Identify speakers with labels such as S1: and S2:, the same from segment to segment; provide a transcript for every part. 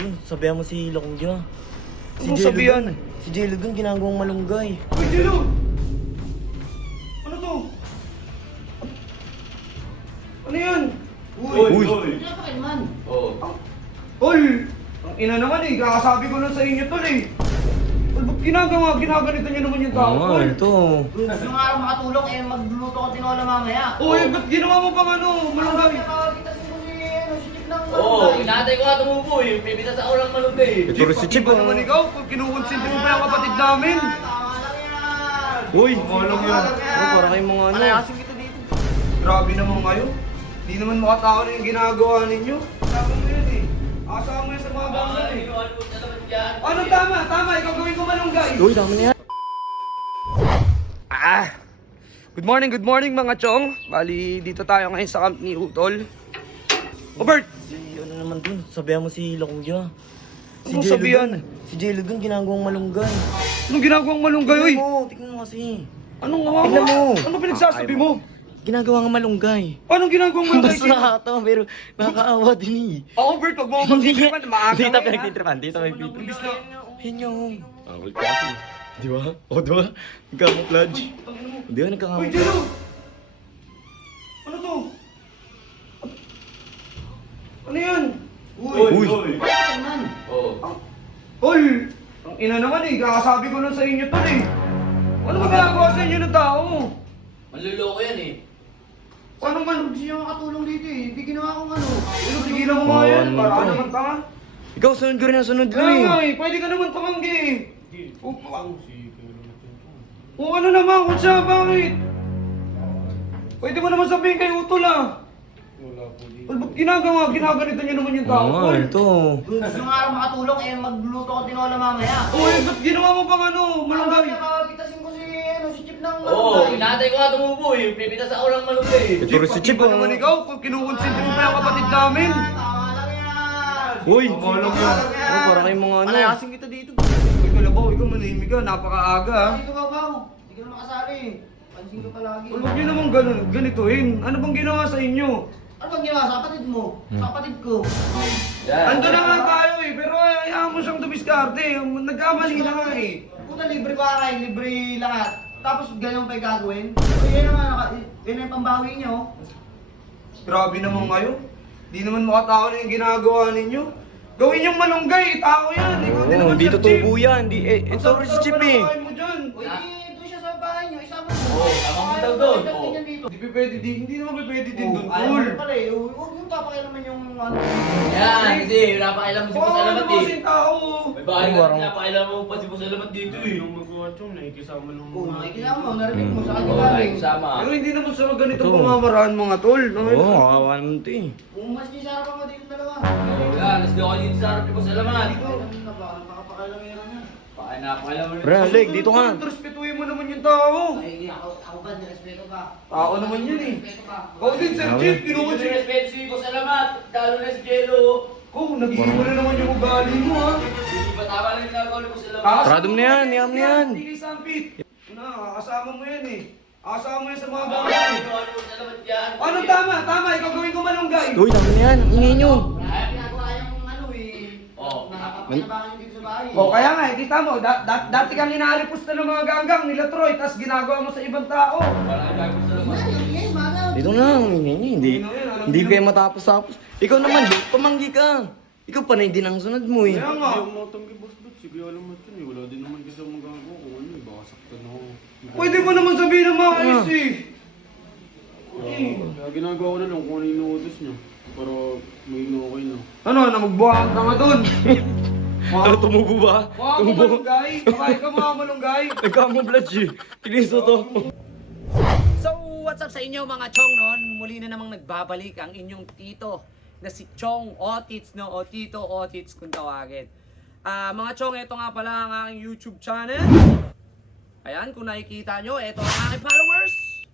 S1: dun, sabihan mo si Lakungja.
S2: Anong sabihan?
S1: Si Jello dun, ginagawang malunggay.
S2: Uy, Jello! Ano to? Ano yan?
S1: Uy!
S3: Pinapakilman.
S2: Tol! Ang ina naman eh, kakasabi ko lang sa inyo tol eh. Tol, ba't ginaganito nyo naman yung tao
S1: Oo nga,
S2: tol?
S1: ito.
S3: Gusto nga araw makatulong eh, magluluto ko tinola mamaya.
S2: Uy, ba't ginawa mo pang ano, malunggay?
S3: Nakakitasin ko si, si Chip ng
S4: Oo,
S3: malunggay.
S4: inatay ko nga tumubo eh. May bitas sa ulang malunggay eh.
S1: Ito rin si Chip,
S2: Iba naman ikaw, kung kinukonsinti mo pa yung kapatid namin.
S3: Tama lang yan.
S1: Uy!
S2: Tama lang yan.
S1: Para kayong mga ano.
S3: Alayasin kita dito.
S2: Grabe naman kayo. Di naman makatao na yung ginagawa ninyo. Kasama mo yun eh. Kasama mo yun sa mga banggal eh. Ano tama? Tama, ikaw gawin ko malunggay.
S1: Uy, dami na yan.
S2: Good morning mga chong. Bali, dito tayo ngayon sa camp ni Utol. Robert!
S1: Si ano naman dun, sabihan mo si Lakungja.
S2: Anong sabihan?
S1: Si Jello dun, ginagawang malunggay.
S2: Anong ginagawang malunggay, oy?
S1: Tignan mo kasi.
S2: Anong
S1: Tignan mo.
S2: Ano pinagsasabi mo?
S1: Ginagawa nga malunggay.
S2: Anong ginagawang malunggay?
S1: Basta nakakatawa, pero nakakaawa din eh.
S2: Ako, Bert, wag mo akong magtitripan. Maaga
S1: Dito
S2: ngayon, ha?
S1: pinagtitripan, dito
S2: Imbis
S1: pinagtitripan.
S2: na...
S1: Yan yung... Angol kasi. Di ba? O, di ba? Nagkamouflage.
S2: Tangina mo.
S1: Di ba
S2: Uy,
S1: nagkamouflage?
S2: Jello! Ano to? Ano yan?
S1: Uy!
S3: Pinapakilman.
S2: Tol! Ang ina naman eh, kakasabi ko lang sa inyo tol eh. Ano ba ginagawa sa inyo ng tao?
S4: Manluloko yan eh.
S2: Paano man?
S3: Gusto niya makatulong dito eh. Hindi ginawa kong ano.
S2: Ano, tigilan mo nga yan,
S1: Ano
S2: para
S1: ba?
S2: ka naman tanga.
S1: Ikaw, sunod ko rin ang sunod ko
S2: Kaya
S1: eh.
S2: nga eh, pwede ka naman tumanggi eh. O ano naman kung siya, bakit? Pwede mo naman sabihin kay Utol ah. Tol, ba't ginaganito niyo naman yung tao
S1: Oo nga,
S2: tol?
S1: ito.
S3: Gusto nga araw makatulong eh, magluluto ko tinola mamaya.
S2: Uy, ba't ginawa mo pang ano, malunggay?
S3: Nakakitasin ko si, si Chip ng
S4: Oo,
S3: malunggay.
S4: inatay ko nga tumubo eh. May bitas sa ulang malunggay eh.
S1: Ito rin si Chip.
S2: Iba naman ikaw, kung kinukonsinti mo pa yung kapatid namin.
S3: Tama lang yan.
S1: Uy!
S2: Tama lang yan.
S1: Oh, para kayong mga ano.
S3: Alayasin kita dito.
S2: Uy, Kalabaw, ikaw manahimik ka, napakaaga ah.
S3: Hindi ka babaw. Hindi ka na makasali. Pansin ka palagi.
S2: Huwag niyo naman ganituin. Ano bang ginawa sa inyo?
S3: Ano bang ginawa sa kapatid mo? Sa kapatid ko.
S4: Yan.
S2: Ando na nga tayo eh, pero hayaan mo siyang dumiskarte. Nagkamali na nga eh.
S3: Puta, libre ba kayo? Libre lahat. Tapos ganyan pa yung gagawin? So, yan naman, yan ang pambawi niyo.
S2: Grabe naman kayo. Di naman makatao na yung ginagawa ninyo. Gawin yung malunggay, tao yan. Ikaw din
S1: Oo,
S2: naman
S1: dito
S2: Sir Chip.
S1: tubo yan. Ito
S2: Ang
S1: rin si Chip
S2: sarap-sarap
S1: eh.
S2: pala kain mo dyan.
S3: Uy, doon siya sa bahay niyo. Isama mo.
S4: Oo, tama mo
S3: Ayaw
S4: daw
S3: mo
S4: doon.
S3: dapat
S4: Oo.
S3: ganyan dito.
S2: Hindi naman pwede din doon,
S3: Ayaw
S2: tol.
S3: mo pala eh. Huwag yung papakialaman yung ano.
S4: Yan, kasi wala pa kailangan si Boss
S2: Oo,
S4: Alamat
S2: ano
S4: eh.
S2: kasing tao?
S4: May bahay ka,
S1: Parang-
S4: wala pa kailangan mo pa si Boss Alamat dito eh.
S3: Oo, nakikilala mo. Narinig mo sa kanya
S4: Oo,
S3: galing.
S4: sama.
S2: Pero hindi naman sa ganito
S1: Ito.
S2: pamamaraan mga tol.
S1: Oo, kawawa naman ito eh.
S3: Umas niyo sa harapan mo dito dalawa.
S4: Yan, let's go kayo dito sa harap ni Boss Alamat.
S3: Dito. Napakapakailan mo yan.
S4: Pakailangan mo.
S1: Pre, Leg, dito ka.
S2: Respetuhin mo naman yung tao.
S3: Ay, ako ba? Nirespeto ka.
S2: Tao naman yun eh.
S3: Nirespeto ka.
S2: Ikaw din, Sir
S1: Grabe.
S2: Chief.
S4: Hindi
S2: Kinukonsin.
S4: respeto si Boss Alamat. Lalo na si Jello.
S2: Kung nagiging mo na naman yung ugali mo ha.
S4: Hindi ba tama lang ginagawa ni Boss Alamat?
S1: Sarado mo na yan, iyam na yan.
S2: Hindi kay Sampit. Kasama mo yan eh. Kasama mo yan sa mga
S4: Tama
S2: bagay.
S4: lang ginagawa ni Boss Alamat yan.
S2: Ano tama? Tama, ikaw gawin ko malunggay.
S1: Uy, dami na yan. Ang ingay nyo.
S3: Kaya pinagawa niyang ano eh.
S4: Oo.
S3: Nakapapinabangan niyo dito sa bahay.
S2: O kaya nga, kita mo, dati kang inaalipos na ng mga ganggang nila Troy, tapos ginagawa mo sa ibang tao.
S4: Parang ginagawa ni Boss Alamat.
S3: Yan, mga.
S1: Dito na, ang ingay nyo. Hindi kayo matapos-tapos. Ikaw naman, Leg, pamanggi ka. Ikaw panay din ang sunod mo eh.
S2: Kaya nga.
S5: Hindi ako matanggi boss ba't sige alam mo ito eh. Wala din naman kasi ako magagawa kung ano eh. Baka saktan ako.
S2: Pwede mo naman sabihin ng maayos eh.
S5: Kaya ginagawa ko na lang kung ano yung inuutos niya. Para maging okay na.
S2: Ano, na magbuhang ka nga dun.
S1: Ano, tumubo ba?
S2: Mga
S1: Tumubo.
S2: malunggay. Kabahay ka mga malunggay.
S1: Nagkamouflage eh. Kiniso to.
S6: So, what's up sa inyo mga chong noon? Muli na namang nagbabalik ang inyong tito na si Chong Otits, no? O Tito Otits kung tawagin. Mga chong, ito nga pala ang aking YouTube channel. Ayan, kung nakikita nyo, ito ang aking followers.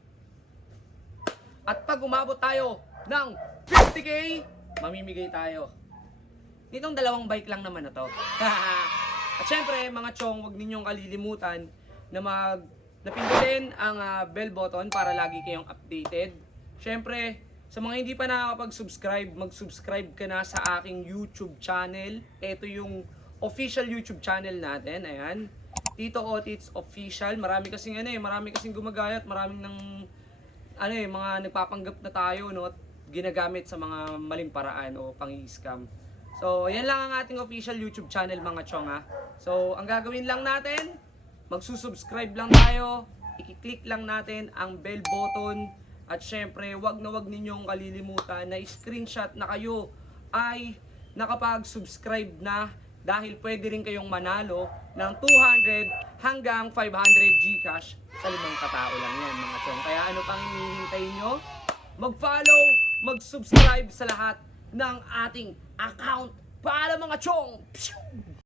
S6: At pag umabot tayo ng 50k, mamimigay tayo. Nitong dalawang bike lang naman na to. At syempre, mga chong, huwag ninyong kalilimutan na napindutin ang bell button para lagi kayong updated. Syempre, Sa mga hindi pa nakakapag-subscribe, mag-subscribe ka na sa aking YouTube channel. Ito yung official YouTube channel natin. Ayan. Tito Otits Official. Marami kasing gumagayat, maraming mga nagpapanggap na tayo, no, at ginagamit sa mga maling paraan o pang-scam. So, yan lang ang ating official YouTube channel, mga chong, ha. So, ang gagawin lang natin, magsusubscribe lang tayo, i-click lang natin ang bell button, at syempre, wag ninyong kalilimutan na screenshot na kayo ay nakapag-subscribe na, dahil pwede rin kayong manalo ng 200 hanggang 500 GCash sa 5 katao lang yan, mga chong. Kaya ano pang hinihintay nyo? Mag-follow, mag-subscribe sa lahat ng ating account para, mga chong! Pshoo!